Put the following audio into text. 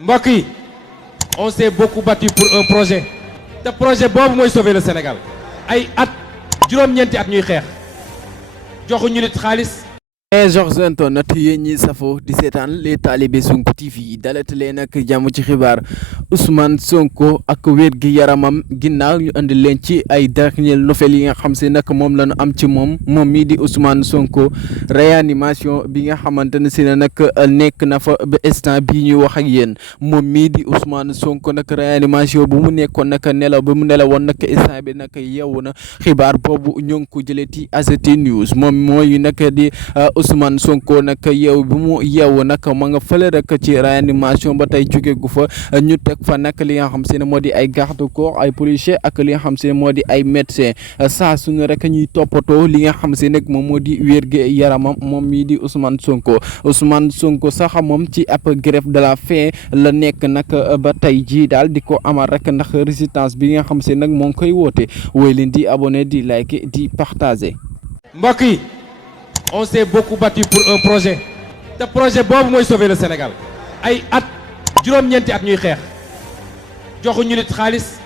mbokk yi on s'est beaucoup battu pour un projet te projet boobu mooy sauver le Sénégal ay at juróom-ñeenti at ñuy xeex joxuñu nit xaalis. Georges Antoinette yéen ñi safo di seetaan les talibé Sonko TV dalate leen ak jàmm ci xibaar Ousmane Sonko ak wér gi yaramam ginnaaw ñu andi leen ci ay dernières nouvelles yi nga xam si nag moom la ñu am ci moom mii di Ousmane Sonko réanimation bi nga xamante ne si ne nag nekk na fa ba instant bii ñuy wax ak yéen moom mii di Ousmane Sonko nag réanimation bu mu nekkoon nag nelaw ba mu nelawoon nag instant bi nag yeewu na xibaar boobu ñoo ngi ko jëlee ci AGT News moom mooy nag di Ousmane Sonko nag yeew bi mu yeewu nag ma nga fële rek ci réanimation ba tey jóge gu fa ñu teg fa nag li nga xam se ne moo di ay garde corps ay policier ak li nga xam se ne moo di ay médecin saa suñu rek ñuy toppatoo li nga xam se nag moom moo di wér gi yaramam moom mii di Ousmane Sonko sax moom ci ab grève de la faim la nekk nag ba tey jii daal di ko amal rek ndax résistance bi nga xam se nag moo ngi koy woote woy leen di abonné di like di partager. mbokk yi on s'est beaucoup battu pour un projet te projet boobu mooy sauver le Sénégal ay at juróom-ñeenti at ñuy xeex joxuñu nit xaalis